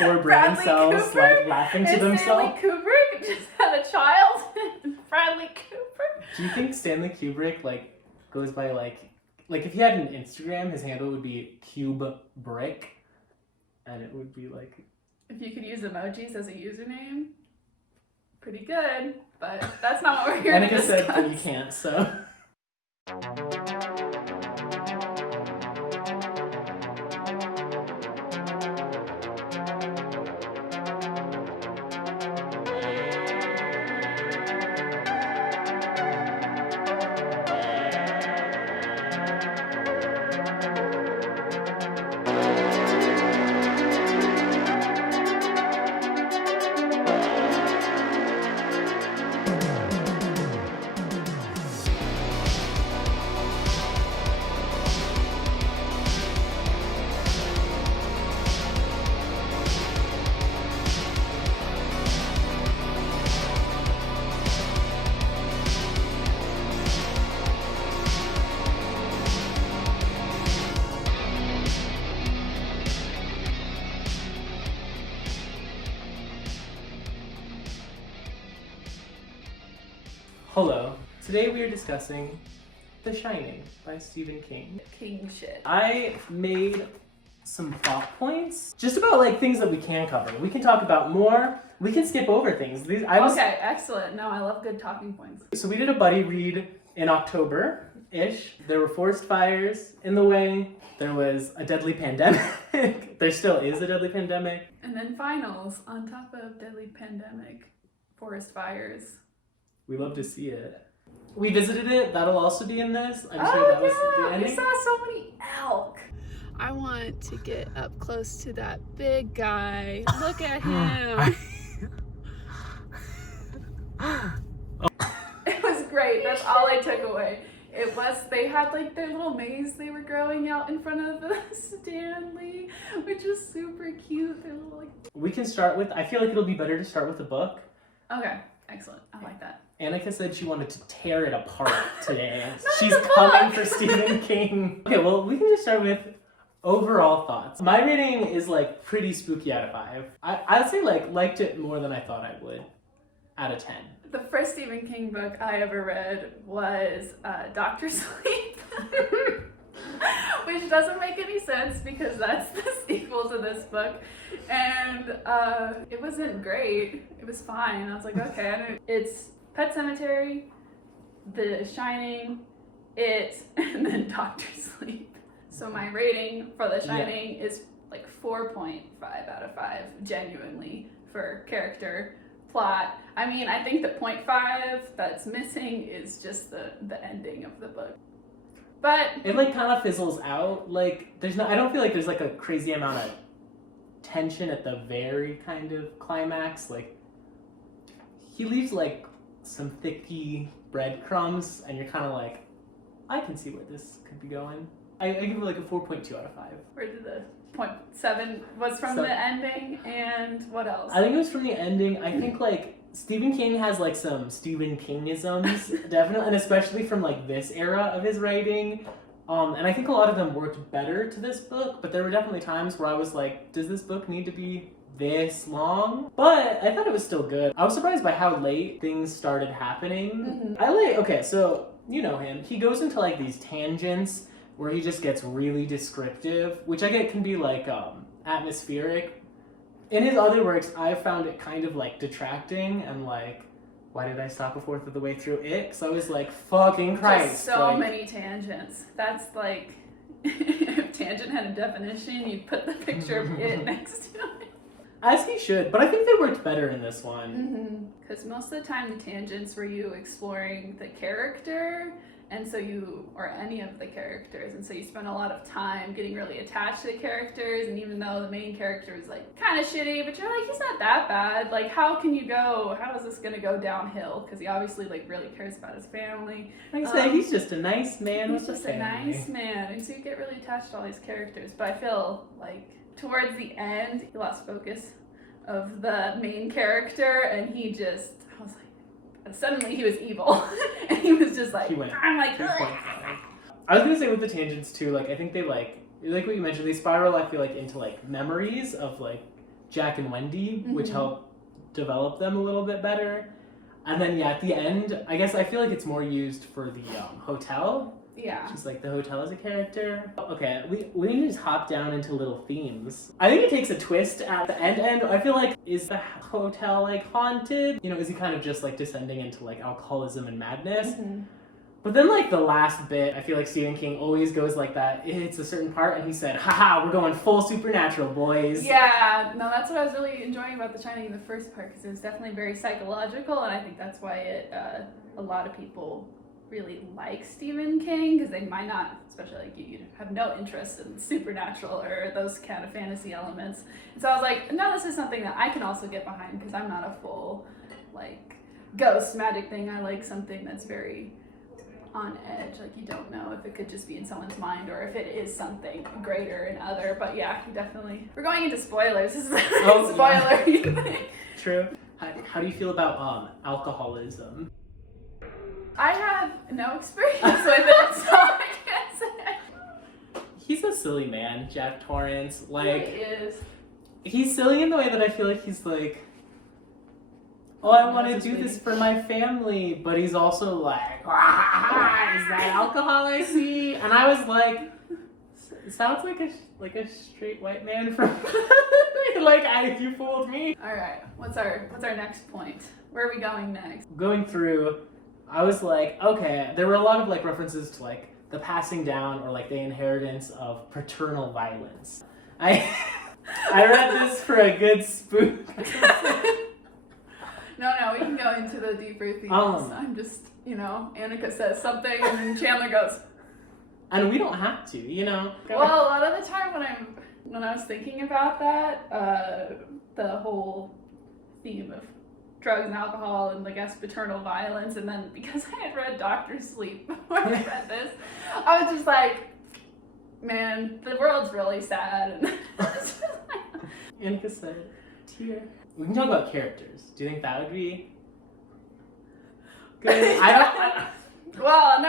4 brain Bradley cells Cooper like laughing to and themselves. Stanley Kubrick just had a child. Bradley Cooper. Do you think Stanley Kubrick like goes by like if he had an Instagram, his handle would be Kubrick, and it would be like. If you could use emojis as a username, pretty good. But that's not what we're here to Annika discuss. said that you can't, so. Hello. Today we are discussing The Shining by Stephen King. King shit. I made some thought points just about like things that we can cover. We can talk about more. We can skip over things. Okay, excellent. No, I love good talking points. So we did a buddy read in October-ish. There were forest fires in the way. There was a deadly pandemic. There still is a deadly pandemic. And then finals on top of deadly pandemic, forest fires. We love to see it. We visited it. That'll also be in this. I'm sure that was the ending. We saw so many elk. I want to get up close to that big guy. Look at him. It was great. That's all I took away. It was, they had like their little maze they were growing out in front of the Stanley, which was super cute. Their little, like... We can start with, I feel like it'll be better to start with the book. Okay, excellent. I like that. Annika said she wanted to tear it apart today. Not She's the coming book. for Stephen King. Okay, well, we can just start with overall thoughts. My rating is like pretty spooky out of 5. I'd say like liked it more than I thought I would out of 10. The first Stephen King book I ever read was Dr. Sleep, which doesn't make any sense because that's the sequel to this book. And it wasn't great. It was fine. I was like, okay. It's Pet Sematary, The Shining, It, and then Dr. Sleep. So my rating for The Shining is like 4.5 out of 5, genuinely, for character. Plot. I mean, I think the 0.5 that's missing is just the ending of the book. But it like kind of fizzles out. Like I don't feel like there's like a crazy amount of tension at the very kind of climax. Like he leaves like some thicky breadcrumbs and you're kind of like, I can see where this could be going. I give it like a 4.2 out of 5. Where did the 0.7 was from the ending, and what else? I think it was from the ending. I think like Stephen King has like some Stephen Kingisms, definitely, and especially from like this era of his writing. And I think a lot of them worked better to this book, but there were definitely times where I was like, does this book need to be this long? But I thought it was still good. I was surprised by how late things started happening. Mm-hmm. Okay, so you know him. He goes into like these tangents where he just gets really descriptive, which I get can be like atmospheric. In his other works, I found it kind of like detracting and like, why did I stop a fourth of the way through it? Because I was like, fucking Christ. Just so like, many tangents. That's like, if tangent had a definition, you'd put the picture of it next to it. As he should, but I think they worked better in this one. Because most of the time the tangents were you exploring the character, and so or any of the characters, and so you spend a lot of time getting really attached to the characters, and even though the main character is like kind of shitty, but you're like, he's not that bad, like how is this gonna go downhill? Because he obviously like really cares about his family. Like I said, he's just a nice man with a family. He's just a nice man, and so you get really attached to all these characters, but I feel like towards the end, he lost focus of the main character, and he just, I was like, suddenly he was evil, and he was just like, I'm like, I was gonna say with the tangents too, like I think they like what you mentioned, they spiral, I feel like, into like memories of like Jack and Wendy, which help develop them a little bit better. And then at the end, I guess I feel like it's more used for the hotel. Yeah. Just like the hotel as a character. Okay, we need to just hop down into little themes. I think it takes a twist at the end. I feel like, is the hotel like haunted? Is he kind of just like descending into like alcoholism and madness? But then like the last bit, I feel like Stephen King always goes like that. It's a certain part and he said, haha, we're going full supernatural, boys. Yeah, no, that's what I was really enjoying about The Shining in the first part, because it was definitely very psychological, and I think that's why a lot of people really like Stephen King, because they might not, especially like you have no interest in supernatural or those kind of fantasy elements. And so I was like, no, this is something that I can also get behind, because I'm not a full like ghost magic thing. I like something that's very on edge, like you don't know if it could just be in someone's mind or if it is something greater and other. But yeah, definitely. We're going into spoilers. This is a spoiler. Yeah. True. How do you feel about alcoholism? I have no experience with it, so I can't say. He's a silly man, Jack Torrance. Like, he is. He's silly in the way that I feel like he's like, oh, I want to do this for my family, but he's also like, is that alcohol I see? And I was like, it sounds like a straight white man from like, you fooled me. All right, what's our next point? Where are we going next? Going through, I was like, okay, there were a lot of like references to like the passing down or like the inheritance of paternal violence. I read this for a good spook. No, we can go into the deeper themes. I'm just, Annika says something and Chandler goes. And we don't have to, Well, a lot of the time when I was thinking about that, the whole theme of drugs and alcohol and I guess paternal violence, and then because I had read Dr. Sleep before I read this, I was just like, man, the world's really sad. And Annika said, tear. We can talk about characters. Do you think that would be good? Well, no,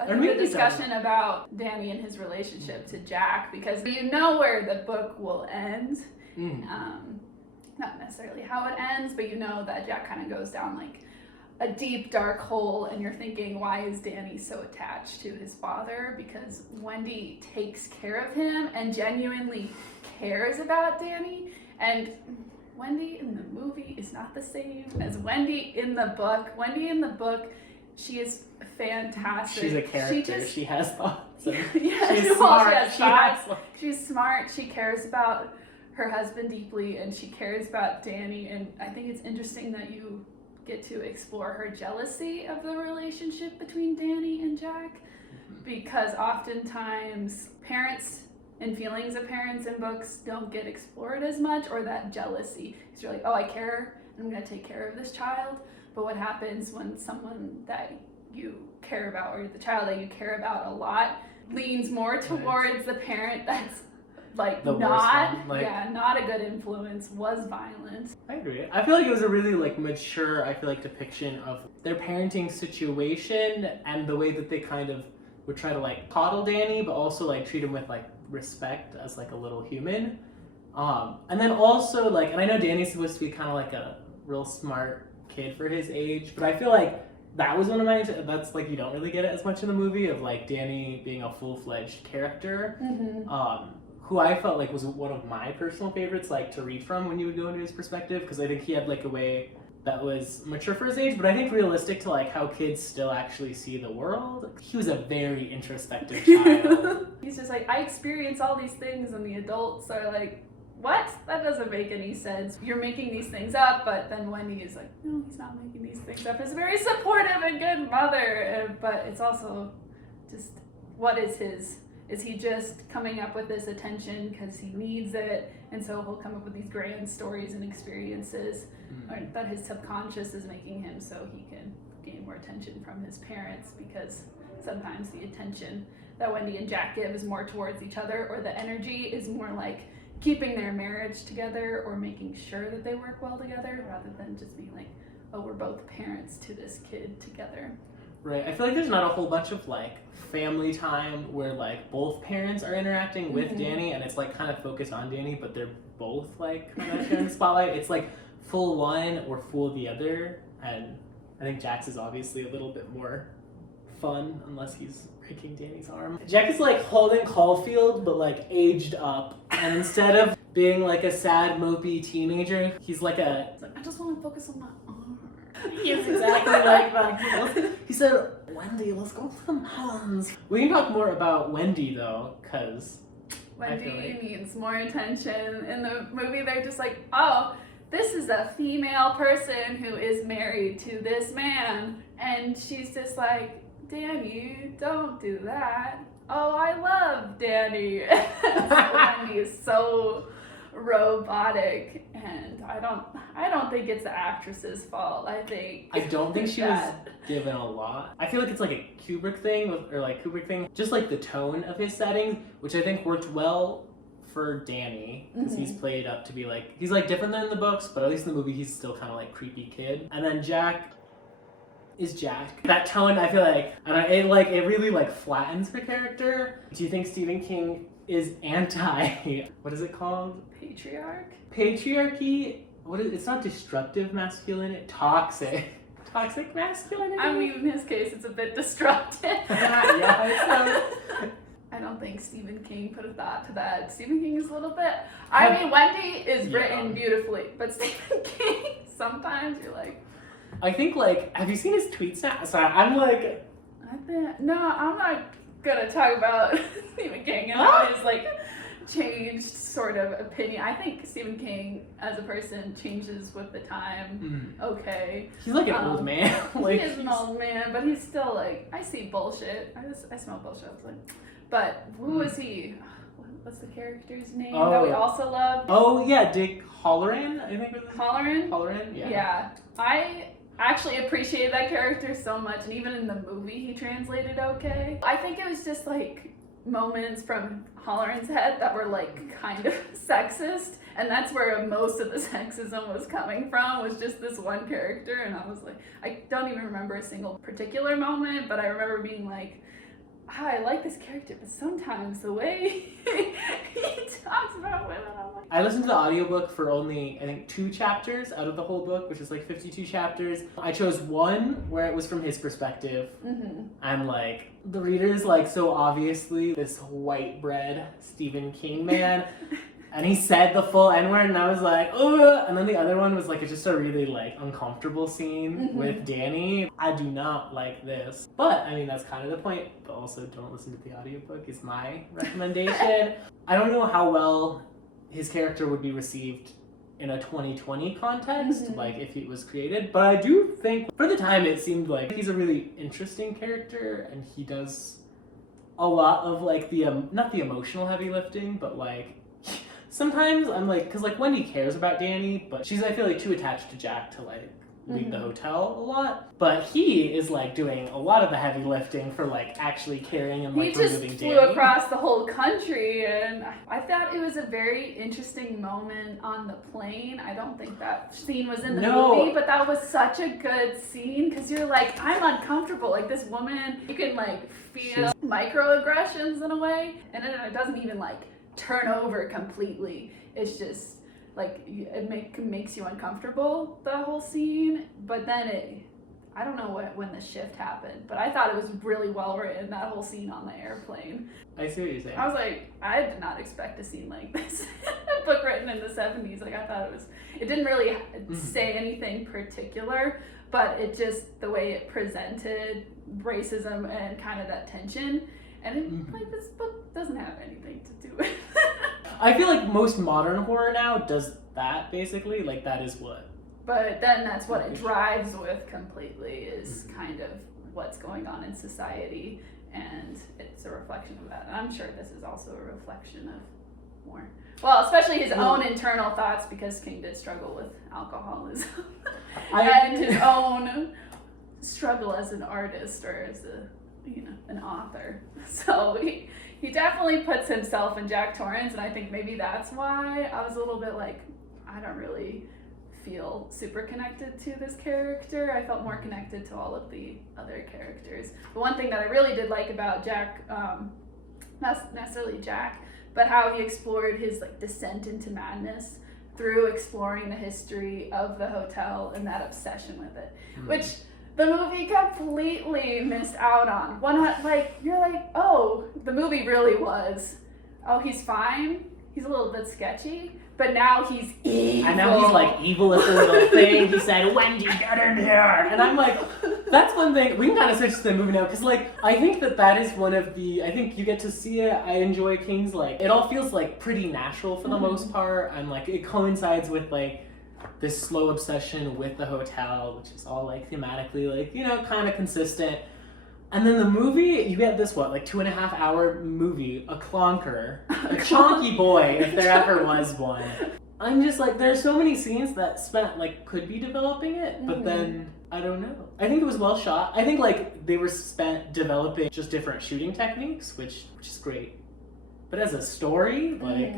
I think the discussion about Danny and his relationship to Jack, because you know where the book will end. Not necessarily how it ends, but you know that Jack kind of goes down like a deep, dark hole, and you're thinking, why is Danny so attached to his father? Because Wendy takes care of him and genuinely cares about Danny, and Wendy in the movie is not the same as Wendy in the book. Wendy in the book, she is fantastic. She's a character. She has thoughts. Yeah, she's smart. She's smart. She cares about her husband deeply, and she cares about Danny. And I think it's interesting that you get to explore her jealousy of the relationship between Danny and Jack, because oftentimes parents and feelings of parents in books don't get explored as much, or that jealousy. Because you're like, oh, I care, and I'm going to take care of this child. But what happens when someone that you care about, or the child that you care about a lot, leans more towards the parent that's like not a good influence, was violent. I agree. I feel like it was a really like mature, depiction of their parenting situation and the way that they kind of would try to like coddle Danny, but also like treat him with like respect as like a little human. And then also like, and I know Danny's supposed to be kind of like a real smart kid for his age, but I feel like that was one of my, that's like, you don't really get it as much in the movie of like Danny being a full-fledged character, who I felt like was one of my personal favorites, like to read from when you would go into his perspective, because I think he had like a way that was mature for his age, but I think realistic to like how kids still actually see the world. He was a very introspective child. He's just like, I experience all these things, and the adults are like, what? That doesn't make any sense. You're making these things up. But then Wendy is like, no, he's not making these things up. He's a very supportive and good mother. But it's also just, what is his? Is he just coming up with this attention because he needs it? And so he'll come up with these grand stories and experiences that his subconscious is making him so he can gain more attention from his parents, because sometimes the attention that Wendy and Jack give is more towards each other, or the energy is more like keeping their marriage together or making sure that they work well together, rather than just being like, oh, we're both parents to this kid together. Right. I feel like there's not a whole bunch of like family time where like both parents are interacting with Danny and it's like kind of focused on Danny, but they're both like kind of sharing the spotlight. It's like full one or full the other, and I think Jax is obviously a little bit more fun unless he's breaking Danny's arm. Jack is like Holden Caulfield but like aged up, and instead of being like a sad mopey teenager, he's like a I just want to focus on my arm. he is exactly like that. He said, Wendy, let's go to the mountains. We can talk more about Wendy though, because Wendy needs more attention. In the movie, they're just like, oh, this is a female person who is married to this man. And she's just like, Danny, don't do that. Oh, I love Danny. Wendy is so robotic, and I don't think it's the actress's fault. I don't think she was given a lot. I feel like it's like a Kubrick thing, just like the tone of his setting, which I think worked well for Danny, because he's played up to be like, he's like different than in the books, but at least in the movie he's still kind of like creepy kid. And then Jack is Jack. That tone, I feel like, it really like flattens her character. Do you think Stephen King is what is it called? Patriarchy? It's not destructive masculinity, toxic masculinity? I mean, in his case, it's a bit destructive. Yeah, I don't think Stephen King put a thought to that. Stephen King is a little bit... I mean, Wendy is written beautifully, but Stephen King, sometimes you're like... I think, like, have you seen his tweets now? Sorry, I'm like... No, I'm not gonna talk about Stephen King and how his, like, changed sort of opinion. I think Stephen King, as a person, changes with the time. Okay. He's like an old man. Like, he is an old man, but he's still, like, I see bullshit. I smell bullshit. I was like... But who was he? What's the character's name that we also loved? Oh, yeah, Dick Halloran, I think it was. Halloran, yeah. Yeah. I actually appreciated that character so much, and even in the movie he translated okay. I think it was just like moments from Halloran's head that were like kind of sexist, and that's where most of the sexism was coming from, was just this one character. And I was like, I don't even remember a single particular moment, but I remember being like, I like this character, but sometimes the way he talks about women, I'm like... I listened to the audiobook for only, I think, 2 chapters out of the whole book, which is like 52 chapters. I chose one where it was from his perspective. I'm like, the reader's like so obviously this white bread Stephen King man. And he said the full N-word, and I was like, ugh! And then the other one was like, it's just a really like uncomfortable scene with Danny. I do not like this. But, I mean, that's kind of the point. But also, don't listen to the audiobook is my recommendation. I don't know how well his character would be received in a 2020 context, like if he was created. But I do think, for the time, it seemed like he's a really interesting character, and he does a lot of like not the emotional heavy lifting, but like, sometimes I'm like, because like Wendy cares about Danny, but she's, I feel like, too attached to Jack to like leave the hotel a lot. But he is like doing a lot of the heavy lifting for like actually carrying and like removing Danny. He just flew across the whole country, and I thought it was a very interesting moment on the plane. I don't think that scene was in the movie, but that was such a good scene, because you're like, I'm uncomfortable. Like, this woman, you can like feel microaggressions in a way, and then it doesn't even like turn over completely. It's just like it makes you uncomfortable, the whole scene. But then I don't know when the shift happened, but I thought it was really well written, that whole scene on the airplane. I see what you're saying. I was like, I did not expect a scene like this. A book written in the 70s. Like, I thought it didn't really say anything particular, but it just, the way it presented racism and kind of that tension. And like, this book doesn't have anything to do with it. I feel like most modern horror now does that, basically. Like, that is what. But then that's what it drives with completely, is kind of what's going on in society. And it's a reflection of that. And I'm sure this is also a reflection of more. Well, especially his own internal thoughts, because King did struggle with alcoholism. And his own struggle as an artist, or as an author. So he definitely puts himself in Jack Torrance, and I think maybe that's why I was a little bit like, I don't really feel super connected to this character. I felt more connected to all of the other characters. The one thing that I really did like about Jack, not necessarily Jack, but how he explored his like descent into madness through exploring the history of the hotel and that obsession with it, which the movie completely missed out on. You're like, oh, the movie really was, oh, he's fine, he's a little bit sketchy, but now he's evil. And now he's like evil as a little thing. He said, Wendy, get in here. And I'm like, that's one thing. We can kind of switch to the movie now, because like, I think that is one of the, I think you get to see it. I enjoy King's, like, it all feels like pretty natural for the most part. And like, it coincides with like this slow obsession with the hotel, which is all like thematically, like, you know, kind of consistent. And then the movie, you get this, what, like 2.5 hour movie, a clonker, a chonky boy, if there ever was one. I'm just like, there's so many scenes that could be developing it, but then, I don't know. I think it was well shot. I think like they were spent developing just different shooting techniques, which is great. But as a story, like...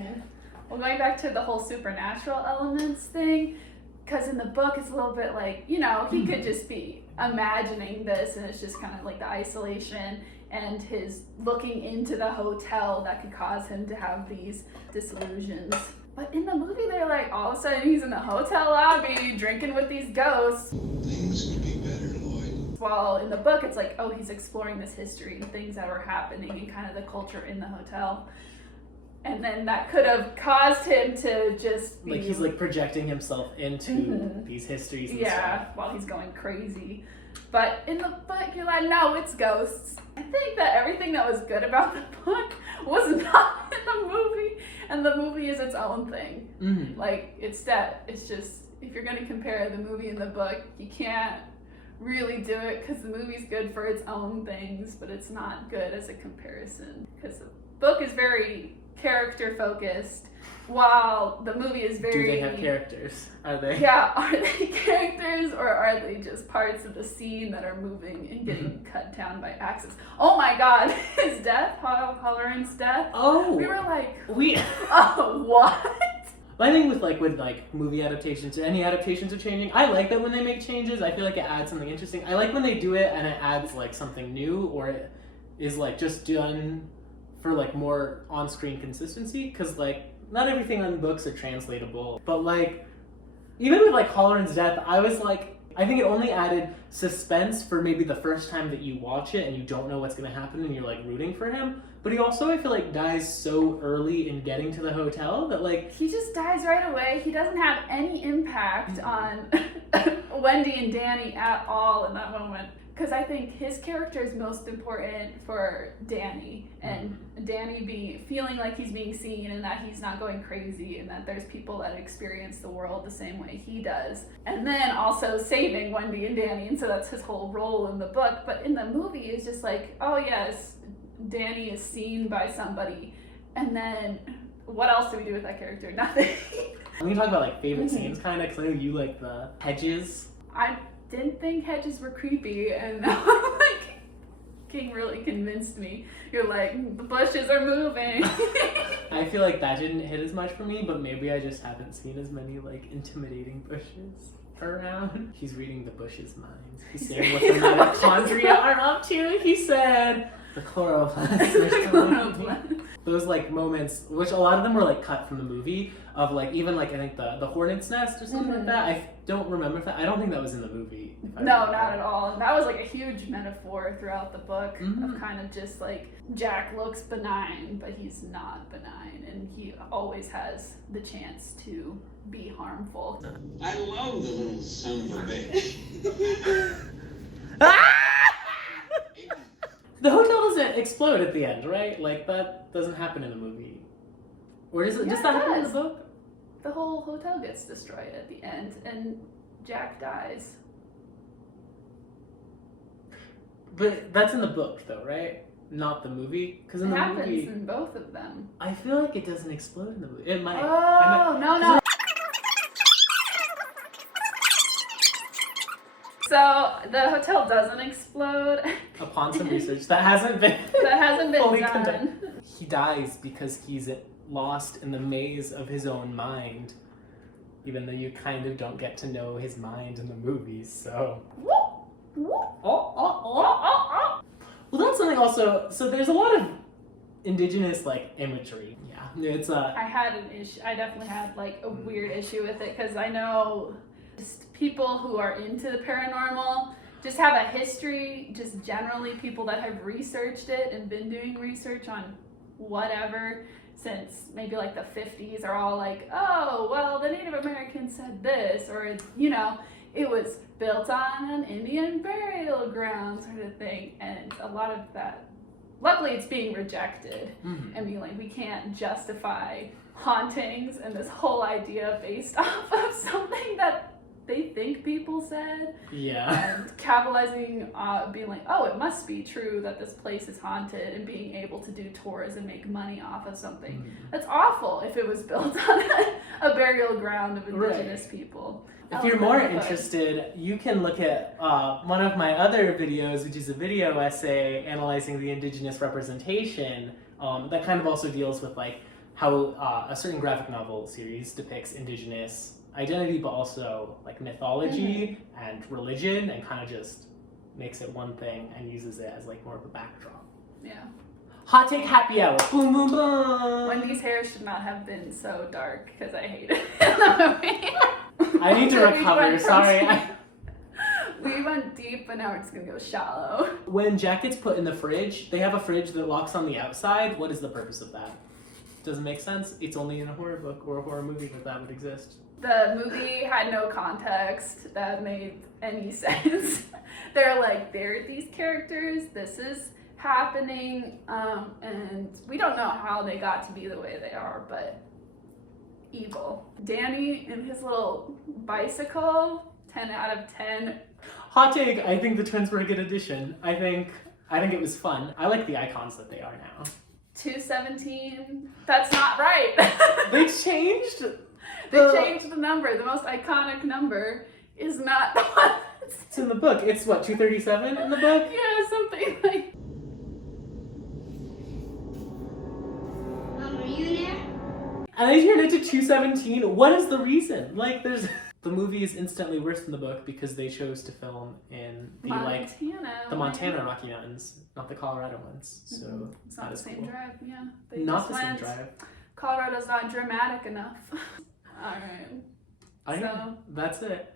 Well, going back to the whole supernatural elements thing, because in the book it's a little bit like, you know, he could just be imagining this, and it's just kind of like the isolation and his looking into the hotel that could cause him to have these disillusions. But in the movie, they're like, all of a sudden he's in the hotel lobby drinking with these ghosts. Things could be better, Lloyd. While in the book, it's like, oh, he's exploring this history and things that were happening and kind of the culture in the hotel. And then that could have caused him to just be... Like, he's, like, projecting himself into these histories and stuff. Yeah, while he's going crazy. But in the book, you're like, no, it's ghosts. I think that everything that was good about the book was not in the movie. And the movie is its own thing. Like, it's just, if you're going to compare the movie and the book, you can't really do it, because the movie's good for its own things, but it's not good as a comparison. Because the book is very... character focused, while the movie is very... Do they have characters? Are they? Yeah, are they characters, or are they just parts of the scene that are moving and getting cut down by axes? Oh my god, his death, Halloran's death. Oh! We were like... Oh, what? I think with movie adaptations, or any adaptations are changing, I like that when they make changes. I feel like it adds something interesting. I like when they do it and it adds like something new, or it is like just done for like more on-screen consistency, because like not everything on books are translatable. But like even with like Halloran's death, I was like, I think it only added suspense for maybe the first time that you watch it and you don't know what's gonna happen and you're like rooting for him. But he also, I feel like, dies so early in getting to the hotel that like... He just dies right away. He doesn't have any impact on Wendy and Danny at all in that moment. Because I think his character is most important for Danny, and Danny feeling like he's being seen and that he's not going crazy and that there's people that experience the world the same way he does. And then also saving Wendy and Danny, and so that's his whole role in the book. But in the movie, it's just like, oh yes, Danny is seen by somebody, and then what else do we do with that character? Nothing. When you talk about like favorite scenes, kind of, because I know you like the hedges. I didn't think hedges were creepy, and now I'm like, King really convinced me. You're like, the bushes are moving. I feel like that didn't hit as much for me, but maybe I just haven't seen as many like intimidating bushes around. He's reading the bush's minds. He's saying what the mitochondria are up to. He said the chloroplast. Those like moments, which a lot of them were like cut from the movie, of like even like I think the hornet's nest or something like that. I don't remember that. I don't think that was in the movie. No, not at all. That was like a huge metaphor throughout the book of kind of just like Jack looks benign, but he's not benign, and he always has the chance to be harmful. I love the little son of a bitch. The hotel doesn't explode at the end, right? Like, that doesn't happen in the movie. Or does it? Yeah, Does that it happen in the does. book? The whole hotel gets destroyed at the end, and Jack dies. But that's in the book, though, right? Not the movie? Because in It the happens movie, in both of them. I feel like it doesn't explode in the movie. It might. Oh, no. So the hotel doesn't explode. Upon some research that hasn't been fully done. done. He dies because he's lost in the maze of his own mind. even though you kind of don't get to know his mind in the movies, so. Well, that's something also, so there's a lot of Indigenous, like, imagery. Yeah, it's I had an issue, I definitely had, like, a weird issue with it, because I know just people who are into the paranormal just have a history, just generally people that have researched it and been doing research on whatever since maybe like the 50s are all like, oh, well, the Native Americans said this, or, you know, it was built on an Indian burial ground sort of thing. And a lot of that, luckily it's being rejected and being like, we can't justify hauntings and this whole idea based off of something that they think people said. Yeah. And capitalizing, being like, oh, it must be true that this place is haunted, and being able to do tours and make money off of something. That's awful if it was built on a burial ground of Indigenous people. If you're more interested, you can look at one of my other videos, which is a video essay analyzing the Indigenous representation that kind of also deals with like how a certain graphic novel series depicts Indigenous identity, but also like mythology and religion, and kind of just makes it one thing and uses it as like more of a backdrop. Yeah. Hot take happy hour. Boom, boom, boom. Wendy's hair should not have been so dark because I hate it in the movie. I need to recover. Sorry. We went deep, but now we're just gonna go shallow. When Jack gets put in the fridge, they have a fridge that locks on the outside. What is the purpose of that? Doesn't make sense. It's only in a horror book or a horror movie that would exist. The movie had no context that made any sense. They're like, there are these characters, this is happening, and we don't know how they got to be the way they are, but evil. Danny and his little bicycle, 10 out of 10. Hot take, I think the twins were a good addition. I think it was fun. I like the icons that they are now. 217, that's not right. They changed? They changed the number. The most iconic number is not the one. It's in the book. It's what, 237 in the book? Yeah, something like. Mom, are you there? And they turned it to 217. What is the reason? Like, there's... The movie is instantly worse than the book because they chose to film in the Montana Rocky Mountains, not the Colorado ones. So it's not the same cool. drive, yeah. Not the same drive. Colorado's not dramatic enough. Alright. So That's it.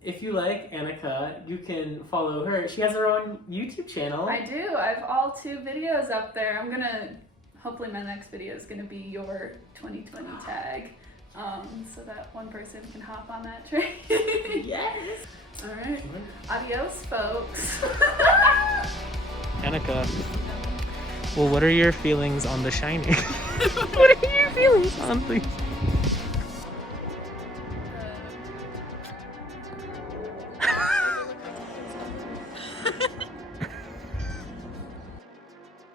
If you like Annika, you can follow her. She has her own YouTube channel. I do. I have all 2 videos up there. I'm gonna, hopefully my next video is gonna be your 2020 tag. So that one person can hop on that train. Yes! Alright. Adios, folks. Annika, well, what are your feelings on The Shining? What are your feelings on these?